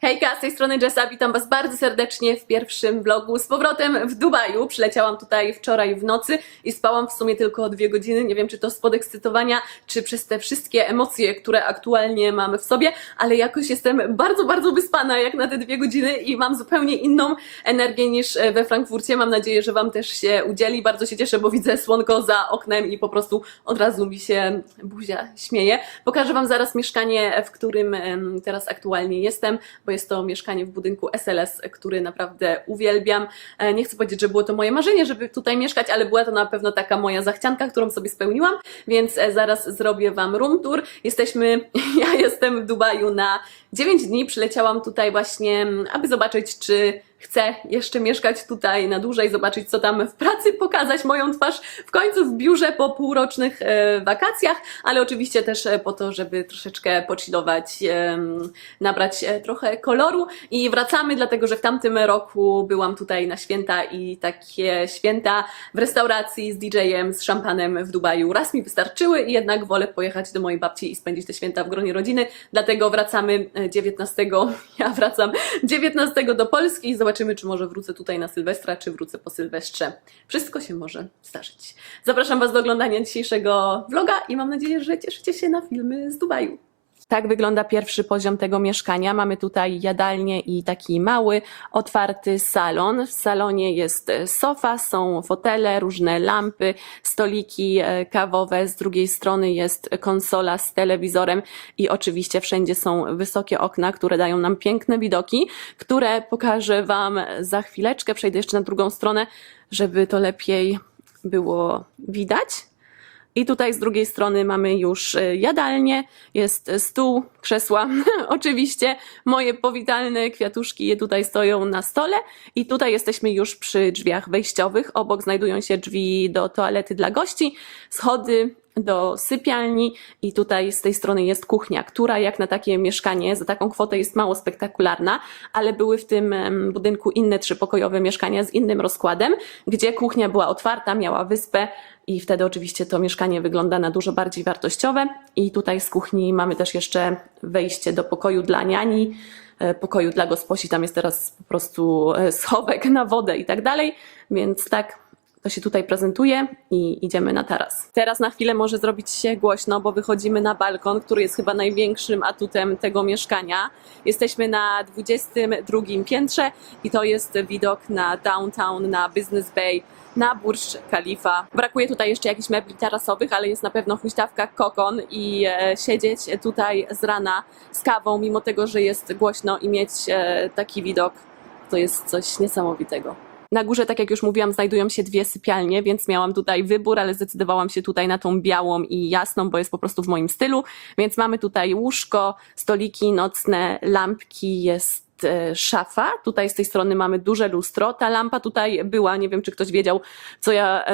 Hejka, z tej strony Jessa, witam Was bardzo serdecznie w pierwszym vlogu z powrotem w Dubaju. Przyleciałam tutaj wczoraj w nocy i spałam w sumie tylko dwie godziny. Nie wiem, czy to z podekscytowania, czy przez te wszystkie emocje, które aktualnie mamy w sobie, ale jakoś jestem bardzo, bardzo wyspana jak na te dwie godziny i mam zupełnie inną energię niż we Frankfurcie. Mam nadzieję, że Wam też się udzieli. Bardzo się cieszę, bo widzę słonko za oknem i po prostu od razu mi się buzia śmieje. Pokażę Wam zaraz mieszkanie, w którym teraz aktualnie jestem bo jest to mieszkanie w budynku SLS, który naprawdę uwielbiam. E, Nie chcę powiedzieć, że było to moje marzenie, żeby tutaj mieszkać, ale była to na pewno taka moja zachcianka, którą sobie spełniłam, więc e, zaraz zrobię Wam room tour. Jesteśmy, ja jestem w Dubaju na 9 dni, przyleciałam tutaj właśnie, aby zobaczyć, czy chcę jeszcze mieszkać tutaj na dłużej, zobaczyć co tam w pracy, pokazać moją twarz. W końcu w biurze po półrocznych e, wakacjach, ale oczywiście też e, po to, żeby troszeczkę pochillować, em, nabrać e, trochę koloru. I wracamy, dlatego że w tamtym roku byłam tutaj na święta i takie święta w restauracji z DJ-em, z szampanem w Dubaju raz mi wystarczyły i jednak wolę pojechać do mojej babci i spędzić te święta w gronie rodziny, dlatego wracamy e, 19, ja wracam 19 do Polski i zobaczymy, czy może wrócę tutaj na Sylwestra, czy wrócę po Sylwestrze. Wszystko się może zdarzyć. Zapraszam Was do oglądania dzisiejszego vloga i mam nadzieję, że cieszycie się na filmy z Dubaju. Tak wygląda pierwszy poziom tego mieszkania. Mamy tutaj jadalnię i taki mały, otwarty salon. W salonie jest e, sofa, są fotele, różne lampy, stoliki e, kawowe. Z drugiej strony jest konsola z telewizorem i oczywiście wszędzie są wysokie okna, które dają nam piękne widoki, które pokażę Wam za chwileczkę. Przejdę jeszcze na drugą stronę, żeby to lepiej było widać. I tutaj z drugiej strony mamy już e, jadalnię, jest stół, krzesła, oczywiście. Moje powitalne kwiatuszki je tutaj stoją na stole. I tutaj jesteśmy już przy drzwiach wejściowych. Obok znajdują się drzwi do toalety dla gości, schody do sypialni i tutaj z tej strony jest kuchnia, która jak na takie mieszkanie za taką kwotę jest mało spektakularna, ale były w tym budynku inne trzypokojowe mieszkania z innym rozkładem, gdzie kuchnia była otwarta, miała wyspę i wtedy oczywiście to mieszkanie wygląda na dużo bardziej wartościowe. I tutaj z kuchni mamy też jeszcze wejście do pokoju dla niani, e, pokoju dla gosposi. Tam jest teraz po prostu e, schowek na wodę i tak dalej. Więc tak, to się tutaj prezentuje i idziemy na taras. Teraz na chwilę może zrobić się głośno, bo wychodzimy na balkon, który jest chyba największym atutem tego mieszkania. Jesteśmy na 22 piętrze i to jest widok na downtown, na Business Bay, na Burj Khalifa. Brakuje tutaj jeszcze jakichś mebli tarasowych, ale jest na pewno huśtawka kokon i e, siedzieć tutaj z rana z kawą, mimo tego, że jest głośno i mieć e, taki widok, to jest coś niesamowitego. Na górze, tak jak już mówiłam, znajdują się dwie sypialnie, więc miałam tutaj wybór, ale zdecydowałam się tutaj na tą białą i jasną, bo jest po prostu w moim stylu. Więc mamy tutaj łóżko, stoliki nocne, lampki, jest e, szafa. Tutaj z tej strony mamy duże lustro. Ta lampa tutaj była, nie wiem czy ktoś wiedział, co ja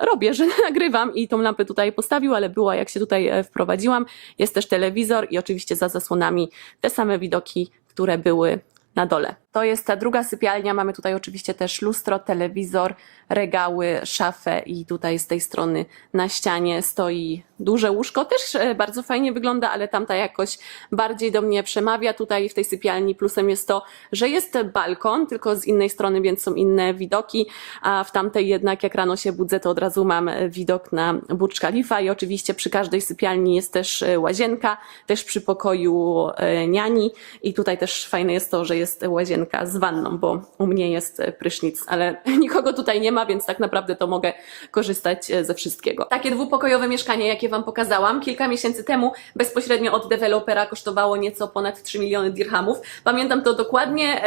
robię, że nagrywam i tą lampę tutaj postawił, ale była jak się tutaj e, wprowadziłam. Jest też telewizor i oczywiście za zasłonami te same widoki, które były na dole. To jest ta druga sypialnia. Mamy tutaj oczywiście też lustro, telewizor, regały, szafę i tutaj z tej strony na ścianie stoi duże łóżko. Też e, bardzo fajnie wygląda, ale tamta jakoś bardziej do mnie przemawia. Tutaj w tej sypialni plusem jest to, że jest balkon, tylko z innej strony, więc są inne widoki, a w tamtej jednak jak rano się budzę, to od razu mam e, widok na Burj Khalifa i oczywiście przy każdej sypialni jest też e, łazienka, też przy pokoju niani i tutaj też fajne jest to, że jest łazienka z wanną, bo u mnie jest e, prysznic, ale nikogo tutaj nie ma, więc tak naprawdę to mogę korzystać e, ze wszystkiego. Takie dwupokojowe mieszkanie, jakie Wam pokazałam, kilka miesięcy temu bezpośrednio od dewelopera kosztowało nieco ponad 3 miliony dirhamów. Pamiętam to dokładnie,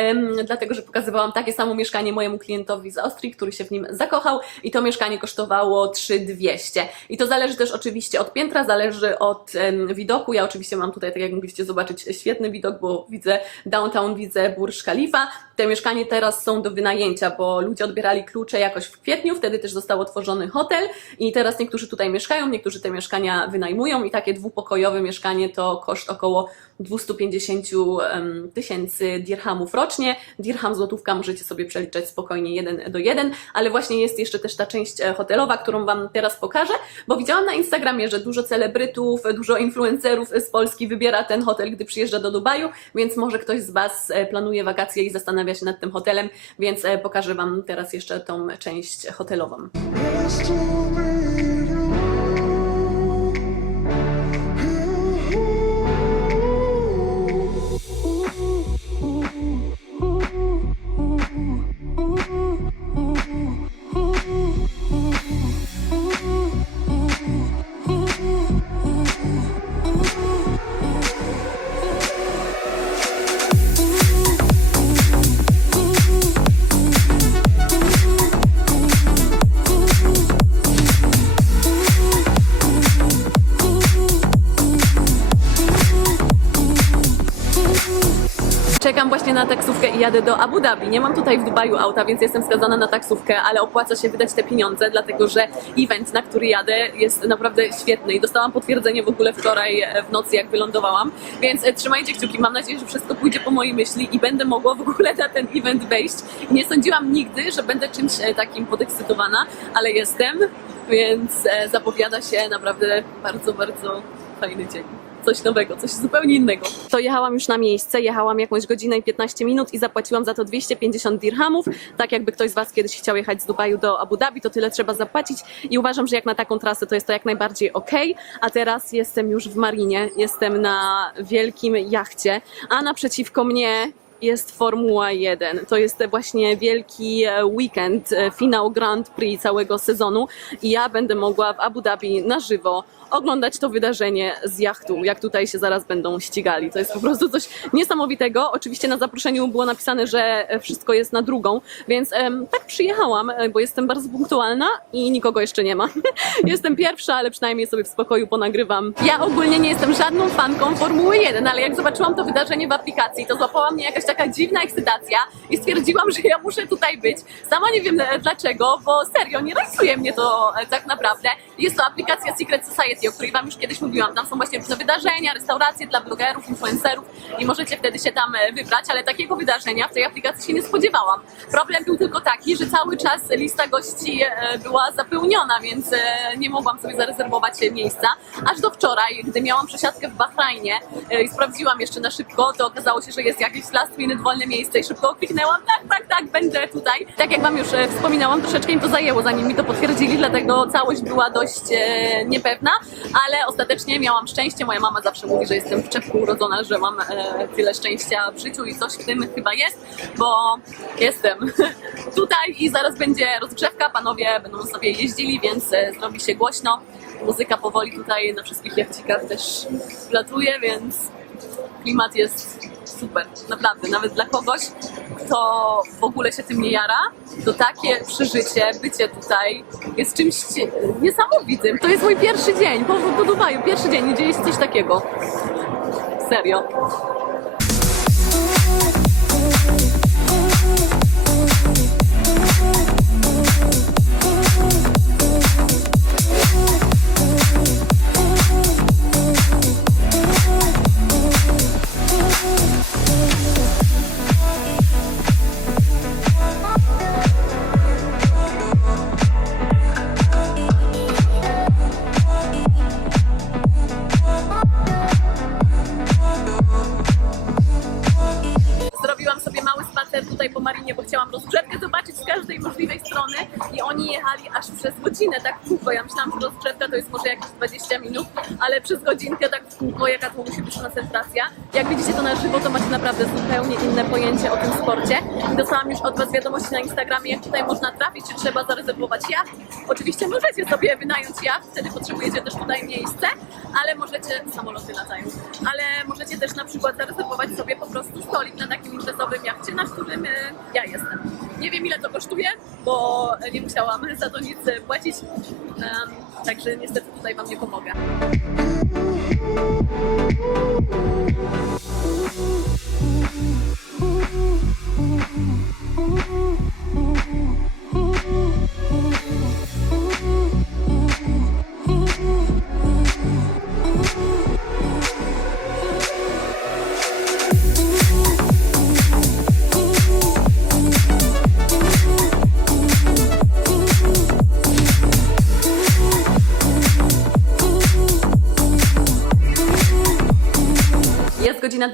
dlatego że pokazywałam takie samo mieszkanie mojemu klientowi z Austrii, który się w nim zakochał i to mieszkanie kosztowało 3200. I to zależy też oczywiście od piętra, zależy od widoku. Ja oczywiście mam tutaj, tak jak mogliście zobaczyć, świetny widok, bo widzę downtown, widzę Burj Khalifa, Khalifa. Te mieszkania teraz są do wynajęcia, bo ludzie odbierali klucze jakoś w kwietniu, wtedy też został otworzony hotel i teraz niektórzy tutaj mieszkają, niektórzy te mieszkania wynajmują i takie dwupokojowe mieszkanie to koszt około 250 em, tysięcy dirhamów rocznie. Dirham, złotówka możecie sobie przeliczać spokojnie jeden do jeden, ale właśnie jest jeszcze też ta część e, hotelowa, którą Wam teraz pokażę, bo widziałam na Instagramie, że dużo celebrytów, dużo influencerów z Polski wybiera ten hotel, gdy przyjeżdża do Dubaju, więc może ktoś z Was e, planuje wakacje i zastanawia się nad tym hotelem, więc e, pokażę Wam teraz jeszcze tą część hotelową. Czekam właśnie na taksówkę i jadę do Abu Dhabi. Nie mam tutaj w Dubaju auta, więc jestem skazana na taksówkę, ale opłaca się wydać te pieniądze, dlatego że event, na który jadę, jest naprawdę świetny i dostałam potwierdzenie w ogóle wczoraj e, w nocy, jak wylądowałam. Więc e, trzymajcie kciuki. Mam nadzieję, że wszystko pójdzie po mojej myśli i będę mogła w ogóle na ten event wejść. Nie sądziłam nigdy, że będę czymś e, takim podekscytowana, ale jestem, więc zapowiada się naprawdę bardzo, bardzo fajny dzień coś nowego, coś zupełnie innego. To jechałam już na miejsce, jechałam jakąś godzinę i 15 minut i zapłaciłam za to 250 dirhamów. Tak jakby ktoś z Was kiedyś chciał jechać z Dubaju do Abu Dhabi, to tyle trzeba zapłacić i uważam, że jak na taką trasę to jest to jak najbardziej ok. A teraz jestem już w marinie, jestem na wielkim jachcie, a naprzeciwko mnie jest Formuła 1. To jest właśnie wielki e, weekend, e, finał Grand Prix całego sezonu i ja będę mogła w Abu Dhabi na żywo oglądać to wydarzenie z jachtu, jak tutaj się zaraz będą ścigali. To jest po prostu coś niesamowitego. Oczywiście na zaproszeniu było napisane, że wszystko jest na drugą, więc em, tak przyjechałam, e, bo jestem bardzo punktualna i nikogo jeszcze nie ma. jestem pierwsza, ale przynajmniej sobie w spokoju ponagrywam. Ja ogólnie nie jestem żadną fanką Formuły 1, ale jak zobaczyłam to wydarzenie w aplikacji, to złapała mnie jakaś taka dziwna ekscytacja i stwierdziłam, że ja muszę tutaj być. Sama nie wiem e, dlaczego, bo serio, nie rajcuje mnie to e, tak naprawdę. Jest to aplikacja Secret Society, o której Wam już kiedyś mówiłam. Tam są właśnie różne wydarzenia, restauracje dla blogerów, influencerów i możecie wtedy się tam e, wybrać, ale takiego wydarzenia w tej aplikacji się nie spodziewałam. Problem był tylko taki, że cały czas lista gości była zapełniona, więc nie mogłam sobie zarezerwować miejsca. Aż do wczoraj, gdy miałam przesiadkę w Bahrajnie i sprawdziłam jeszcze na szybko, to okazało się, że jest jakieś last minute wolne miejsce i szybko kliknęłam, tak, tak, tak, będę tutaj. Tak jak Wam już e, wspominałam, troszeczkę im to zajęło, zanim mi to potwierdzili, dlatego całość była dość e, niepewna, ale ostatecznie miałam szczęście. Moja mama zawsze mówi, że jestem w czepku urodzona, że mam e, tyle szczęścia w życiu i coś w tym chyba jest, bo jestem tutaj i zaraz będzie rozgrzewka, panowie będą sobie jeździli, więc zrobi się głośno. Muzyka powoli tutaj na wszystkich jachcikach też latuje, więc klimat jest super, naprawdę. Nawet dla kogoś, kto w ogóle się tym nie jara, to takie przeżycie, bycie tutaj jest czymś niesamowitym. To jest mój pierwszy dzień, powrót do Dubaju, pierwszy dzień, nie dzieje się coś takiego. Serio. Przez godzinkę tak w kółko, jaka to musi być koncentracja. Jak widzicie to na żywo, to macie naprawdę zupełnie inne pojęcie o tym sporcie. Dostałam już od Was wiadomości na Instagramie, jak tutaj można trafić, czy trzeba zarezerwować jacht. Oczywiście możecie sobie wynająć jacht, wtedy potrzebujecie też tutaj miejsce, ale możecie, samoloty latają, ale możecie też na przykład zarezerwować sobie po prostu stolik na takim imprezowym jachcie, na którym e, ja jestem. Nie wiem ile to kosztuje, bo nie musiałam za to nic płacić, także niestety tutaj Wam nie pomogę.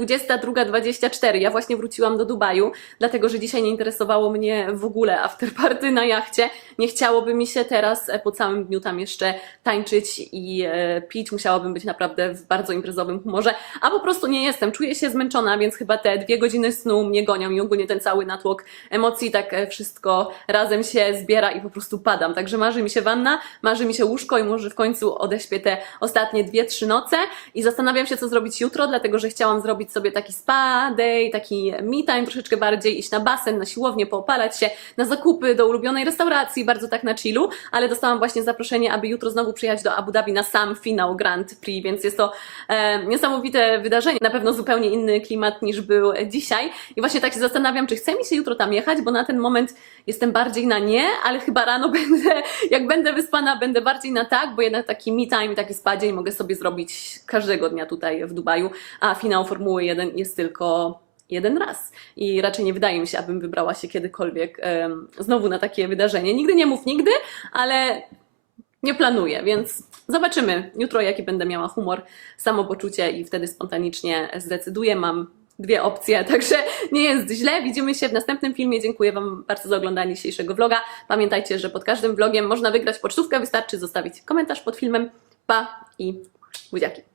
22.24. Ja właśnie wróciłam do Dubaju, dlatego że dzisiaj nie interesowało mnie w ogóle afterparty na jachcie. Nie chciałoby mi się teraz e, po całym dniu tam jeszcze tańczyć i e, pić. Musiałabym być naprawdę w bardzo imprezowym humorze, a po prostu nie jestem. Czuję się zmęczona, więc chyba te dwie godziny snu mnie gonią i ogólnie ten cały natłok emocji, tak e, wszystko razem się zbiera i po prostu padam. Także marzy mi się wanna, marzy mi się łóżko i może w końcu odeśpię te ostatnie dwie, trzy noce i zastanawiam się, co zrobić jutro, dlatego że chciałam zrobić sobie taki spa day, taki me time troszeczkę bardziej, iść na basen, na siłownię, poopalać się, na zakupy do ulubionej restauracji, bardzo tak na chillu, ale dostałam właśnie zaproszenie, aby jutro znowu przyjechać do Abu Dhabi na sam finał Grand Prix, więc jest to e, niesamowite wydarzenie, na pewno zupełnie inny klimat niż był dzisiaj. I właśnie tak się zastanawiam, czy chce mi się jutro tam jechać, bo na ten moment jestem bardziej na nie, ale chyba rano będę, jak będę wyspana, będę bardziej na tak, bo jednak taki me time, taki spa dzień mogę sobie zrobić każdego dnia tutaj w Dubaju, a finał Formuły 1 jest tylko jeden raz i raczej nie wydaje mi się, abym wybrała się kiedykolwiek znowu na takie wydarzenie. Nigdy nie mów nigdy, ale nie planuję, więc zobaczymy jutro, jaki będę miała humor, samopoczucie i wtedy spontanicznie zdecyduję. Mam dwie opcje, także nie jest źle. Widzimy się w następnym filmie. Dziękuję Wam bardzo za oglądanie dzisiejszego vloga. Pamiętajcie, że pod każdym vlogiem można wygrać pocztówkę, wystarczy zostawić komentarz pod filmem. Pa i buziaki.